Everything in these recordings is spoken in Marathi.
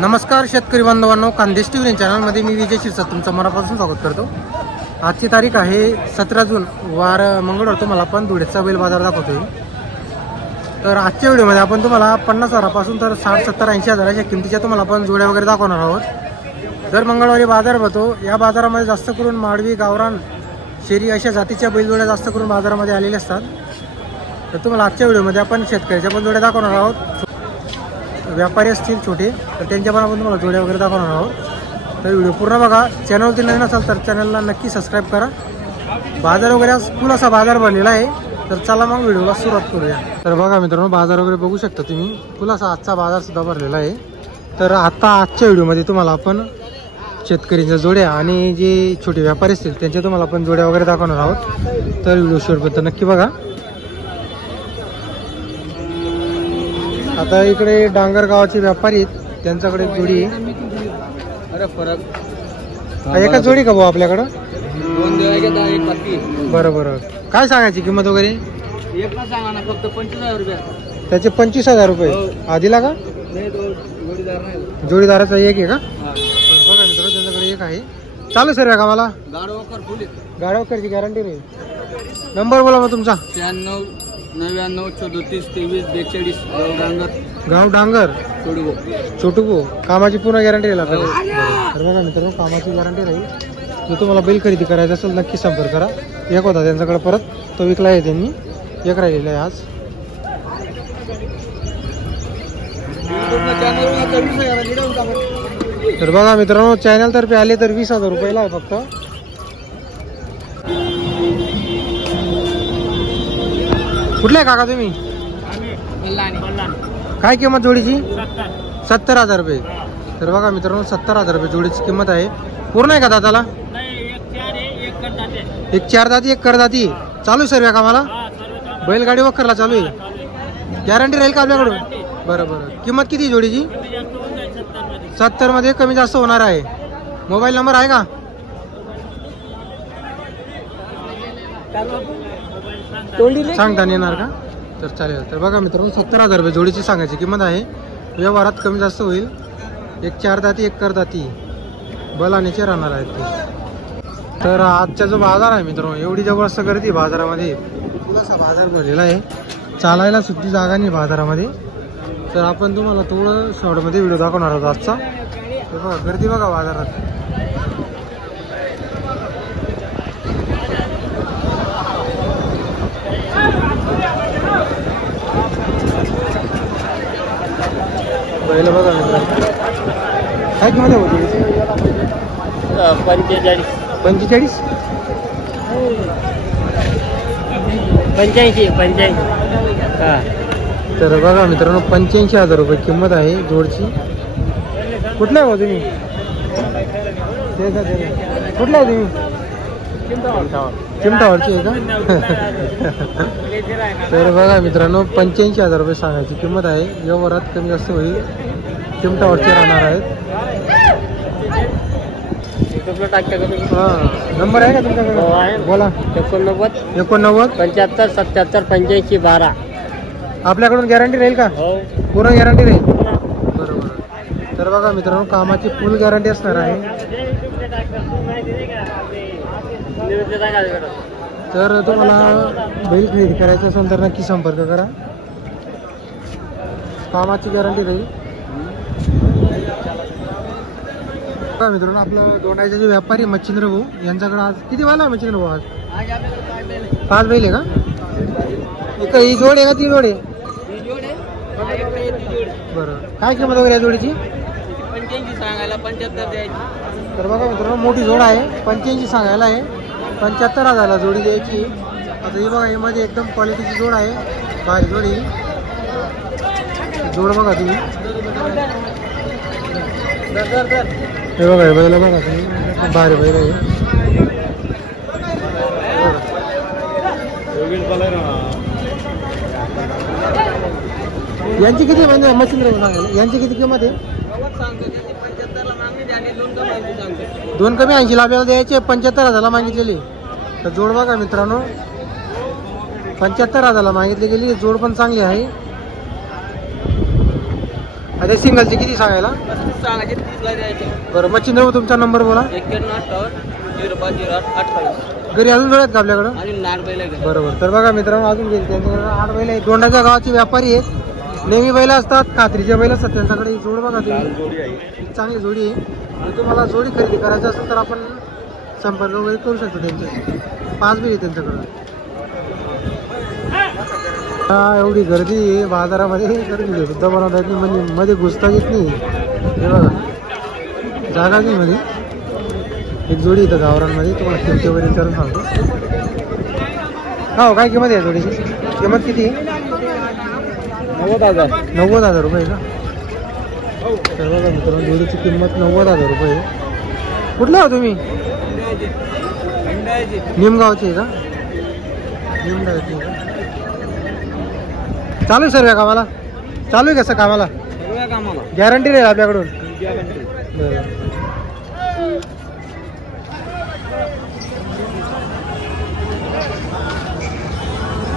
नमस्कार शेतकरी बांधवांनो, खानदेश टीव्ही चॅनलमध्ये मी विजय शिरसाट तुमचं मनापासून स्वागत करतो। आजची तारीख आहे 17 जून, वार मंगळवार। तुम्हाला आपण धुळेचा बैल बाजार दाखवतोय। तर आजच्या व्हिडिओमध्ये आपण तुम्हाला 50,000पासून तर 60, 70, 80 हजाराच्या किमतीच्या तुम्हाला आपण जोड्या वगैरे दाखवणार आहोत। दर मंगळवारी बाजार भरतो। या बाजारामध्ये जास्त करून माडवी, गावरान, शेरी अशा जातीच्या बैलजोड्या जास्त करून बाजारामध्ये आलेल्या असतात। तर तुम्हाला आजच्या व्हिडिओमध्ये आपण शेतकऱ्याच्या पण जोड्या दाखवणार आहोत। व्यापारी असतील छोटे तर त्यांच्या पण आपण तुम्हाला जोड्या वगैरे दाखवणार आहोत। तर व्हिडिओ पूर्ण बघा। चॅनलवरती नवीन असाल तर चॅनलला नक्की सबस्क्राईब करा। बाजार वगैरे आज फुल असा बाजार भरलेला आहे। तर चला मग व्हिडिओला सुरुवात करूया। तर बघा मित्रांनो, बाजार वगैरे बघू शकता तुम्ही। फुल असा आजचा बाजार सुद्धा भरलेला आहे। तर आता आजच्या व्हिडिओमध्ये तुम्हाला आपण शेतकऱ्यांच्या जोड्या आणि जे छोटे व्यापारी असतील त्यांच्या तुम्हाला आपण जोड्या वगैरे दाखवणार आहोत। तर व्हिडिओ शेवटपर्यंत नक्की बघा। आता इकडे डांगर गावाचे व्यापारी आहेत, त्यांच्याकडे जोडी आहे। अरे फरक एका जोडी का भाऊ आपल्याकडं? दोन देवायचे एक बाकी। बरं बरं, काय सांगायची किंमत वगैरे? एक ना सांगा ना, फक्त 25,000 रुपये। त्याचे 25,000 रुपये आधीला का? नाही, तो जोडीदार नाही। जोडीदाराचा एक आहे का? बघा मित्रांनो, त्यांच्याकडे एक आहे। चालू सर का मला गाडोकर फुले गाड्यावरची गॅरंटी राहील। नंबर बोला मग तुमचा। 96 99 34 23 42 डांगर, गाव डांगर, छोटुगो। कामाची पूर्ण गॅरंटी राहील आपल्याला। तर बघा मित्रांनो, कामाची गॅरंटी राहील। जर तुम्हाला बैल खरेदी करायचा असेल नक्की संपर्क करा। एक होता त्यांच्याकडे, परत तो विकला आहे त्यांनी, एक राहिलेला आहे आज। तर बघा मित्रांनो, चॅनल तर्फे आले तर 20,000 रुपयाला आहे फक्त। कुठले काका तुम्ही? काय किंमत जोडीची? 70,000 रुपये। तर बघा मित्रांनो, 70,000 रुपये जोडीची किंमत आहे। पूर्ण आहे का दाताला? एक चार दाती एक करदाती। चालू सर्व का मला? बैलगाडी वखरला चालू आहे। गॅरंटी राहील का आपल्याकडून? बरं बरं। किंमत किती जोडीची? 70 मध्ये कमी जास्त होणार आहे। मोबाईल नंबर आहे का? सांगता येणार का? तर चालेल। तर बघा मित्रांनो, 70,000 रुपये जोडीची सांगायची किंमत आहे। व्यवहारात कमी जास्त होईल। एक चार दाती एक करदाती बलानीचे राहणार आहेत ते। तर आजचा जो बाजार आहे मित्रांनो, एवढी जबरदस्त गर्दी बाजारामध्ये, थोडासा बाजार भरलेला आहे। चालायला सुद्धा जागा नाही बाजारामध्ये। तर आपण तुम्हाला थोडं शॉर्टमध्ये व्हिडिओ दाखवणार आहोत आजचा। तर बघा गर्दी बघा बाजारात। पहिलं बघा मित्रांनो, काय किंमत आहे जोडीची? 45 45 85 हा। तर बघा मित्रांनो, 85,000 रुपये किंमत आहे जोडची। कुठला आहे तुम्ही? कुठला आहे तुम्ही? चिमटावरची आहे का? तर बघा मित्रांनो, 85,000 रुपये सांगायची किंमत आहे। व्यवहारात कमी जास्त होईल। चिमटावरचे राहणार आहेत। नंबर आहे का तुमच्याकडे? बोला। 89 89 75 77 85 12। आपल्याकडून गॅरंटी राहील का? हो, पूर्ण गॅरंटी राहील। बरोबर। तर बघा मित्रांनो, कामाची फुल गॅरंटी असणार आहे। तर तुम्हाला बैल खरेदी करायचं असेल तर नक्की संपर्क करा। कामाची गॅरंटी राहील। बघा मित्रांनो, आपलं दोंडाचे जे व्यापारी मच्छिंद्र भाऊ यांच्याकडे आज किती वाला आहे मच्छिंद्र भाऊ? आज 5 बैल आहे का? ही जोड आहे का ती जोड आहे? बरं, काय किंमत वगैरे या जोडीची? 85 सांगायला 75 द्यायची। तर बघा मित्रांनो, मोठी जोड आहे। 85 सांगायला आहे, 75,000ला जोडी द्यायची। आता ही बघा, ही मध्ये एकदम क्वालिटीची जोड आहे, भारी जोडी। जोड बघा तुम्ही, हे बघा हे बैल बघा तुम्ही, भारी बैल आहे। यांची किती म्हणजे मच्छिंद्र सांगायला, यांची किती किंमत आहे? 2 कमी 80 ला आपल्याला द्यायचे, 75,000ला मागितलेली। तर जोड बघा मित्रांनो, 75,000ला मागितली गेली। जोड पण चांगली आहे। आता सिंगलचे किती सांगायला? सांगायचे 30ला द्यायचे. बरं मच्छिंद्र तुमचा नंबर बोला. 9158 घरी अजून जोड आहेत का आपल्याकडं? आणि लाड बैल आहे. बरोबर. तर बघा मित्रांनो अजून गेली त्यांच्याकडे 8 बैल आहेत. दोंडाच्या गावाचे व्यापारी आहेत. नेहमी बैल असतात, खात्रीच्या बैल असतात त्यांच्याकडे. जोड बघा तुम्ही, चांगली जोडी आहे. जर तुम्हाला जोडी खरेदी करायची असेल तर आपण संपर्क वगैरे करू शकतो त्यांचे. 5 बैल आहे त्यांच्याकडं. एवढी गर्दी आहे बाजारामध्ये तर व्हिडिओ सुद्धा बनवता येत नाही, म्हणजे मध्ये घुसता येत नाही. हे बघा जागा नाही मध्ये. एक जोडी इथं गावरांमध्ये तुम्हाला किमती वगैरे विचारून सांगतो. हो काय किंमत आहे जोडीची? किंमत किती आहे? 90,000. 90,000 रुपये का? तर बघा मित्रांनो जोडीची किंमत 90,000 रुपये आहे. कुठले हो तुम्ही? निमगावचे आहे का? निमगावचे आहे का? चालू आहे सर्व कामाला? चालू आहे कसं कामाला? गॅरंटी राहील आपल्याकडून? बरं.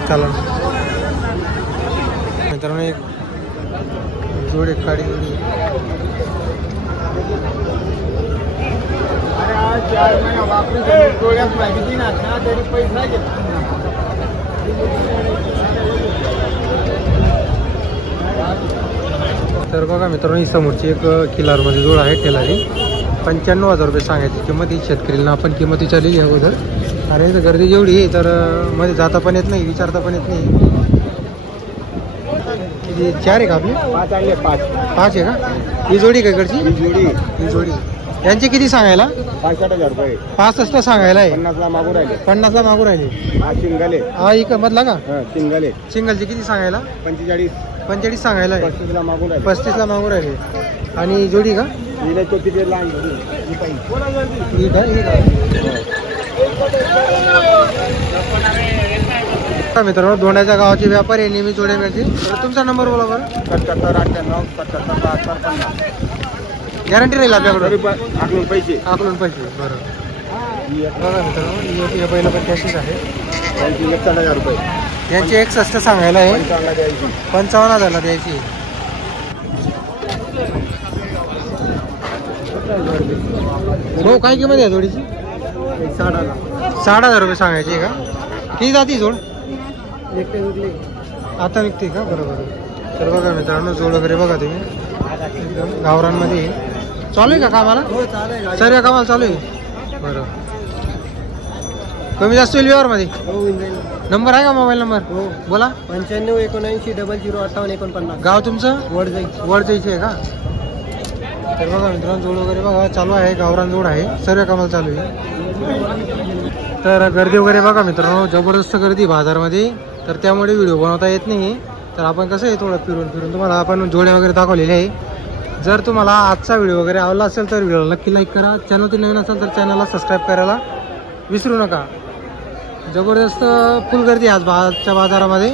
चला मित्रांनो एक जोडी काडी जोडी. तर बघा मित्रांनो ही समोरची एक किल्लारमध्ये जोड आहे टेलारी. 95,000 रुपये सांगायची किंमत. ही शेतकरीला आपण किंमत विचारलेली आहे अगोदर. अरे इथं गर्दी जेवढी आहे तर मध्ये जाता पण येत नाही, विचारता पण येत नाही. किती 4 आहे का आपली? 5 आहे का? ही जोडी काय कडची? ही जोडी. यांचे किती सांगायला? 65,000 रुपये. 65 सांगायला आहे. 50ला मागू राहिले. 50ला मागू राहिले. हा सिंगल आहे. हा इकडं मधला का? सिंगल आहे. सिंगलचे किती सांगायला? 45 सांगायला आहे. 35ला मागू राहिले. 35ला मागू राहिले. आणि जोडी का? हिला तो किती लहान ही का? मित्रांनो दोंडाच्या गावाचे व्यापारी नेहमी जोड्या मिळतील. तर तुमचा नंबर बोला बरं. 77 98 77 72 50. गॅरंटी राहील आपल्याकडे? आकलून पैसे. आकलून पैसे. बरं बघा मित्रांनो या पहिलं पण कॅशीच आहे. 61,000 रुपये. यांची 61 सांगायला आहे. 55,000ला द्यायची. हो काय किंमत आहे जोडीची? 60,000 रुपये सांगायची का? किती जाती जोड? आता विकते का? बरोबर. तर बघा मित्रांनो जोड वगैरे बघा तुम्ही एकदम गावरांमध्ये. चालू आहे का कामाला? सर्व कामाला चालू आहे. बरं कमी जास्त होईल व्यवहारमध्ये? नंबर आहे का मोबाईल नंबर? हो बोला. 95 79 00 58 49. गाव तुमचं? वडजाई आहे का? तर बघा मित्रांनो जोड वगैरे बघा चालू आहे. गावरान जोड आहे. सर्व कामाला चालू आहे. तर गर्दी वगैरे बघा मित्रांनो जबरदस्त गर्दी बाजारमध्ये. तर त्यामुळे व्हिडिओ बनवता येत नाही. तर आपण कसं आहे थोडं फिरून तुम्हाला आपण जोड्या वगैरे दाखवलेले आहे. जर तुम्हाला आजचा व्हिडिओ वगैरे आवडला असेल तर व्हिडिओला नक्की लाईक करा. चॅनलवरती नवीन असेल तर चॅनलला सबस्क्राईब करायला विसरू नका. जबरदस्त फुल गर्दी आज आजच्या बाजारामध्ये.